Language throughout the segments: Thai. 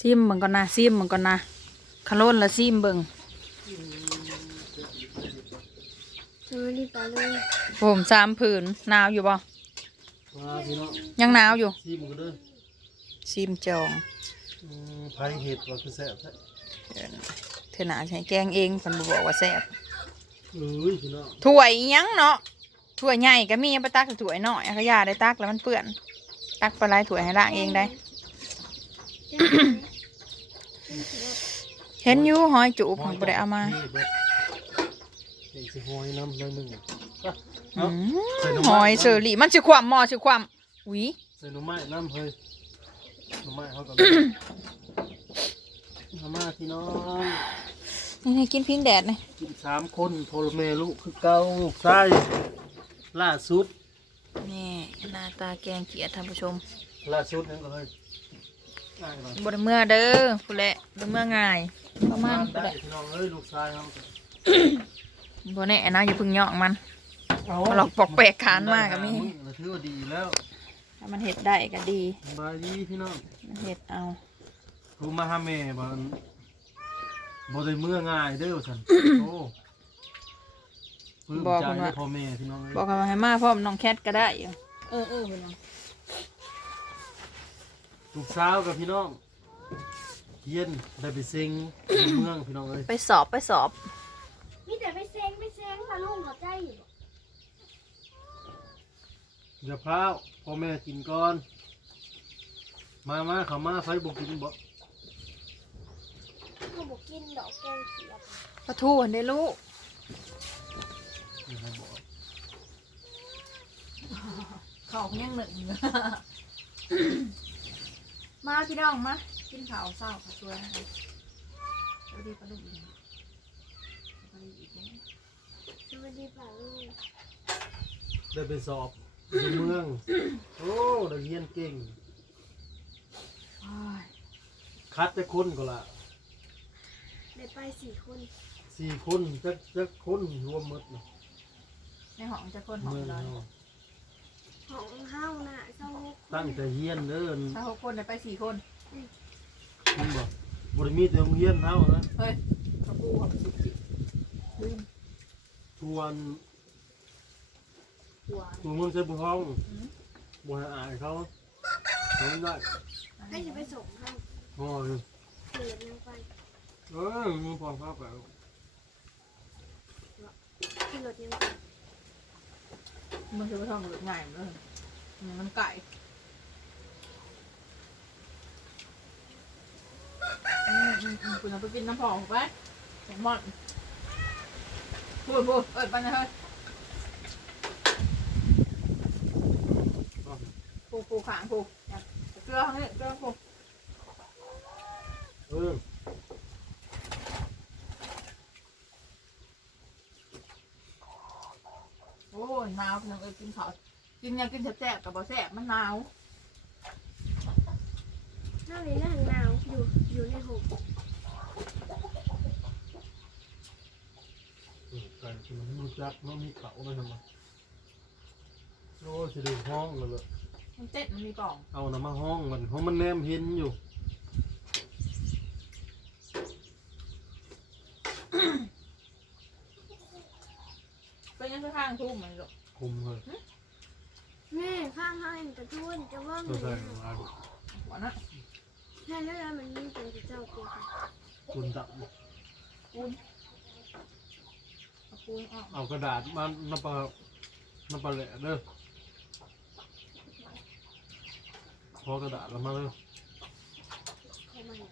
ซิมเบิ่งก่อนนะซิมเบิ่งก่อนนะขะโลนละซิมเบิ่งสวัสดีป้าลุงผมสามผืนหนาวอยู่บ่มาพี่น้องยังหนาวอยู่ซีหมูเด้อซิมจองอืมพายเห็ดว่าคือแซ่บแท้เธอหนาใช้แกงเองเพันบ่บอกว่าแซ่บเอ้ยพี่น้องถ้วยอิหยังเนาะถ้วยใหญ่ก็มีไปตักถ้วยน้อยก็อย่าได้ตักแล้วมันเปื้อน ตักไปหลายถ้วยให้ล้างเองได้ เห็นอยู่หอยจูบผมบ่ได้เอามานี่เบิดเห็นสิหอยน้ำน้อยหนึงอะอืเอ้ามใส่หน่อหไม้อยเชอรี่มันสิความหมอสิความหวิใส่หน่อไม้น้ำเฮ้ยหน่อไม้เขาก็หน่อไม้พี่น้องนี่ให้กินพิงแดดนี่กินสามคนโทรแม่ลูกคือเก่าลูกชายล่าสุดนี่หน้าตาแกงเขียดท่านผู้ชมล่าสุดนั่นก็เลยง่ายกว่า บ่ได้เมื่อเด้อผู้แหละบ่ได้เมื่อง่ายประมาณได้ผู้แหละพี่น้องเอ้ยลูกชายเขาก็บ่แน่นะอย่าเพึ่งย่องมันหลอกปอกแปลกขานมากก็มีนถือว่าดีแล้วถ้ามันเฮ็ดได้ก็ดีสบายดีพี่น้องมันเฮ็ดเอากูมาหาแม่บ่นบ่ได้เมื่อง่ายเด้อสันโอ้ปลื้มใจในพ่อแม่พี่น้องเอ้ยบอกว่าให้มาพร้อมน้องแคทก็ได้อยู่เออเออเป็นหยัง ลูกสาวกับพี่น้องเย็นได้ไปเซ็งในเมืองพี่น้องเอ้ยไปสอบไปสอบ มีแต่ไปเซ็งไปเซ็งป้าลุงเขาใจอยู่บ่อย่าพร้าวพ่อแม่กินก่อน มามาเขามาไฟบ่กินบ่เขาบอกกินดอกแกงเขียดปลาทูอันได้ลูกอย่าให้บอกเขายังหนึ่ง มาพี่น้องมากินข้าวเศร้าข้าวสวยนะคะสวัสดีปลาลูกอีกปลาลูกอีกนะสวัสดีป้าลุงได้ไปสอบในเมือง โอ้ได้เรียนเก่งอ้ยคัดแต่คนก็ละได้ไปสี่คนสี่คนจักจักคนรวมหมดน่ะในห้องจะคนห้องเมืองเราเนาะ ของเฮาน่ะเศร้าหกตั้งแต่เฮียนเด้อถ้าหกคนได้ไปสี่คนคุณบอกบริมีแต่โรงเรียนเท่านะเฮ้ยกระปูกับสุกิลืมทวนหัวตัวเมืองใช้บุห้องบัวอายเขาเขาไม่ได้ให้จะไปส่งเฮาโอ้ยเกิดยังไปเออมึงพอเข้าไปขี่รถยังไป มันคือไปทองหรือไงมันเลยมันไก่คุณเอาไปกินน้ำผองไปแซลมอนพูดพูดเอิดไปนะเฮ้ยปูปูขางปูอยากเกลือเฮ้เกลือปูเออ อ้ยหนาวเพียงเอ้ยกินข้าวกินยังกินแซ่บๆกับบ่แซ่บมันหนาวหน้าเลยหน้าหนาวอยู่อยู่ในหุบไก่ที่มันรู้จักมันมีเขาเลยทำไมโอ้สิได้ห้องมันเลยมันเต้นมันมีกล่องเอาน้ำมาห้องมันห้องมันแนมเห็นอยู่ เป็น ยังข้างๆทุ่มมันหรอกคุมเลยแม่ข้างเฮาเองกระทุนจะว่าตัวเงินใส่นะมาหัวนะแค่นั้นแหละมันมีเป็นเจ้าตัวค่ะคุณตับปูนเอาปูนออกเอากระดาษมาน้ำปลาน้ำปลาแหละเด้อพอกระดาษแล้วมาเลยเข้ามาเนี่ย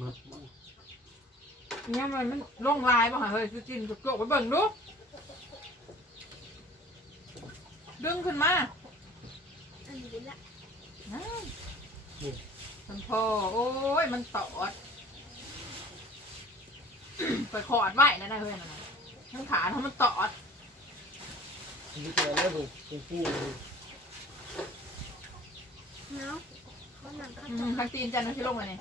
มาเนี่ยมันมันลงลายป่ะเฮ้ยคือจินกบไปเบิ่งดู ดึงขึ้นมาอันนี้เป็นละมันพอโอ้ย มันตอดไปขอดไว้นะนะเฮ้ยนั่นน่ะทั้งขาทั้งมันตอดนี่แกแล้วดูปูปูเนาะเขาหนังเขาอืจัมบทั้งตีนจันทร์ทั้งที่ลงมาเนี่ย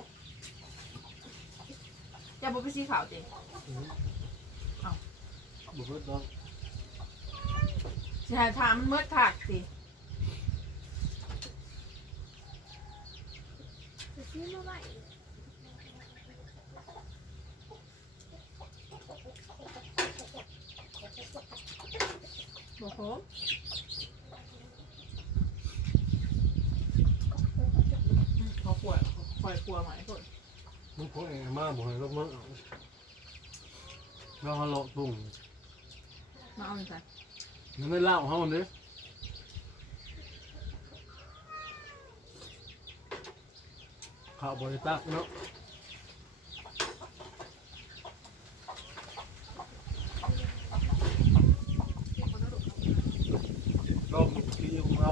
จะบอกไปสีขาวจิบุกเบิดดอก สิถามมันเมื่อถากสิจะซื้อมาไว่โหขาขวดคอยกลัวไหมคนมันพวกเอมากบ่ให้ลบมึงเราฮัลโหลตุ่งมาเอาอีกสัก นั่นไม่เล่าเขาเด้ข้าวบริตักเนาะก็มีที่ของเรา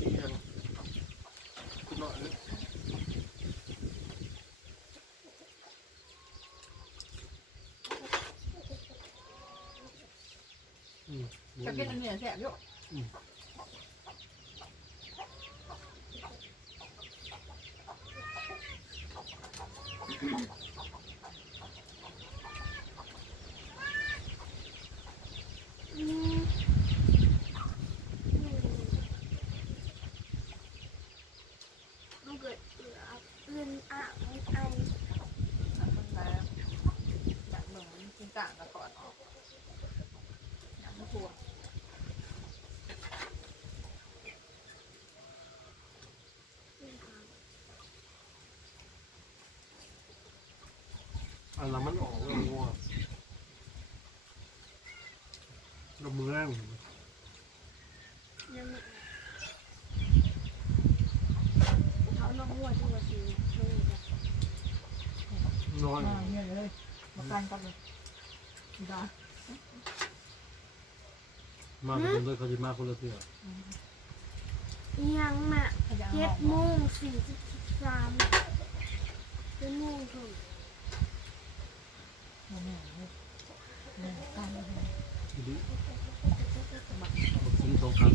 ที่ยังคุณหน่อยเลยอืม จะ กินอันนี้แสบอยู่ อืมมันเกิดเอืออื่นอะไม่ไอ มันมาแบบเหมือนกินกลางกับก่อนออกอย่างไม่กลัว อันละมันออกแล้วงัวเรามือแรงยังไม่เขาลงหัวตัวสีลงแบบนอนมาเนี่ยเลยมากันกันเลยได้มาคนเลยเขาจะมาคนละเสือยังน่ะขยันเจ็อดอกโมงสี่สิบสามเจ็ดโมงถึง มาเนี่ยเลยเนี่ย กันเลยดีบักซิมสองครั้ง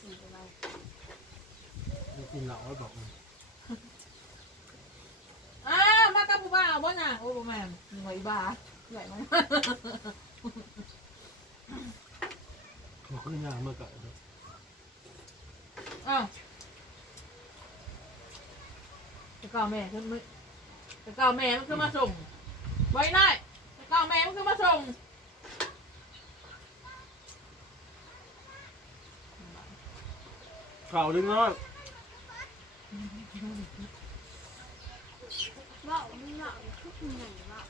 สี่เป็นไรกินเหล้าแล้วบอกมันอ่ามากับผู้บ่าวบ่น่ะโอ้บ่แม่นหน่วยบ้าใหญ่มากเขาขึ้นยางเมื่อไก่เลยอ้าวตะเก้าแม่ขึ้นมึ ตะเก้าแม่มันขึ้นมาส่ง ไว้ได้ตะเก้าแม่มันขึ้นมาส่งข่าวดึงน้อยว่าไม่หลับทุกไหนว่า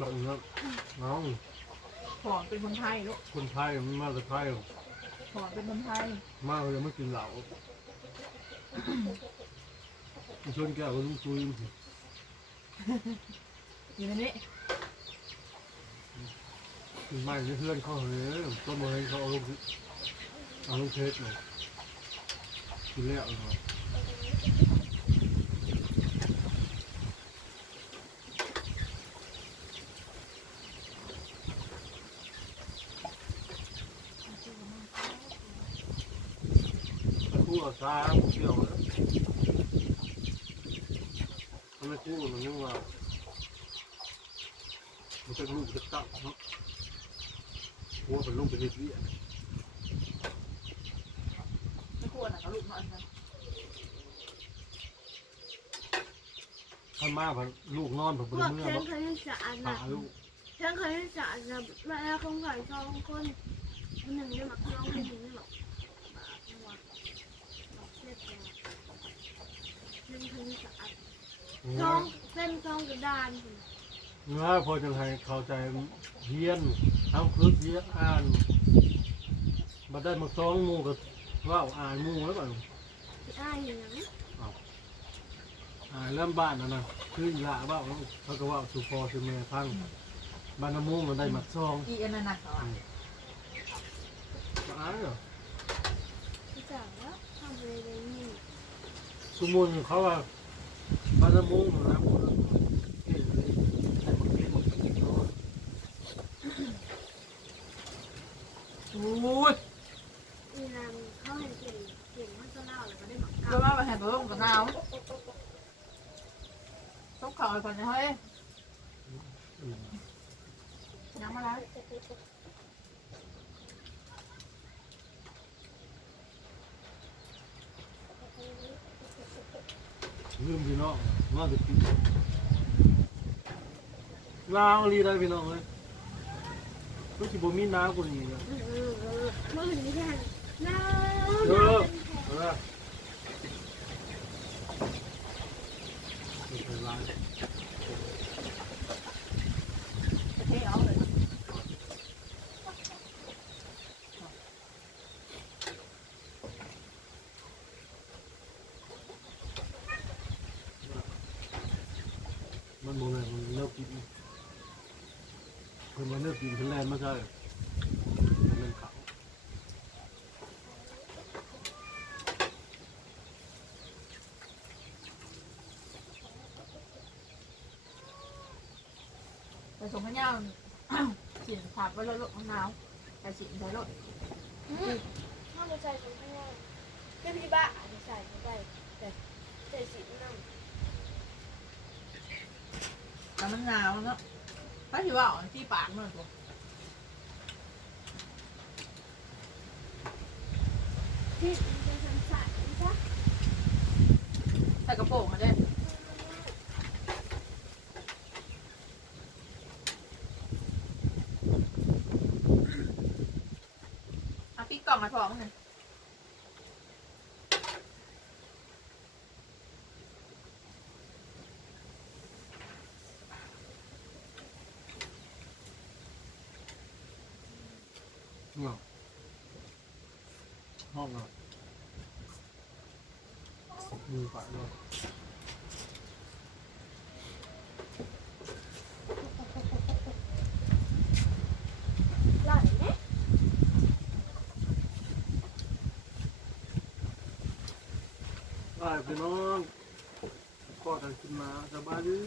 บอกนะน้องของเป็นคนไทยลูกคนไทยมันมาจากไทยของเป็นคนไทย มาเลยไม่กินเหล้า ชวนแก้วก็ลุงซุยอยู่ในนี้ไม่ใช่เพื่อนเขาเลยต้นไม้เขาเอาลงเอาลงเทสเลยกินแล้วเนาะคู่กับซ้ายเที่ยวนะมัน ไม่คู่มันนึกว่ามันเป็นลูกจะตักเนาะหัวเป็นลูกเป็นเลี้ยไม่ควรอะกับลูกนอนกันถ้ามาพลูกนอนผมพเป็นวกเมื่อเพื่อนบ่เคยสะอาดหานะลูกเพื่อนเคยสะอาดนะแม่คงใส่สองคนคนหนึ่งได้หมักน้องคนหนึ่งได้หมักหมักหมักเช็ดตัวเพื่นเคยสะอาด สองเป็นสองกระดานเนื้อพอจะให้เข้าใจเฮียนทั้งพึกเฮียนอ่านมาได้มาซ้องหมูกับว่าวอ่านหมูแล้วเปล่าอ้ายอย่างนั้นอ่านเริ่มบ้านนะนะคืออีหละว่าเขาก็ว่าสุพอสุเมพังบ้านน้ำมูมันได้มาซ้องอีอันนั้นน่ะอ่านเหรอที่จังแล้วทำเลยเลยนี่สมุนเขาว่า บ้านน้ำมูมันนะเห็นเลยแต่บางทีมันกินเขา อู้ย อีนามเขาเห็นเก่งเก่งมากจะเล่าเลยก็ได้หมักก็เก้ามาไปแห่เบิ้มกับน้ำต้องข่าวก่อนนะเฮ้ยน้ำมาแล้วลืมพี่น้องมาจะกินลาวลีได้พี่น้องเลยรู้สิบ่มีน้ำกว่านี้นะเออเออเมื่อนี้แค่น้าเออน้าเออไม่เป็นไร เท่เอาเลย มันโมเลยมันเลิกกินคือมันเลิ กินขึ้นแรงไม่ใช่มันเล่นเขาแต่สมพระเจ้าสินผักไว้รถรถมะนาวแต่สินใส่รถถ้าเราใส่ถุงข้างนอกแค่พี่บ้าอาจจะใส่ไปแต่ใส่สีน้ำแต่มันหนาวเนาะ ถ้าถือว่าที่ปากมันตัวที่จะทำใส่ใช่ใส่กระโปรงมาได้เอาพี่กล่องมาพร้อมกัน ห้องอะมือไปเลยหล่อนเนี่ยไปพี่น้องก็กันขึ้นมาสบายดี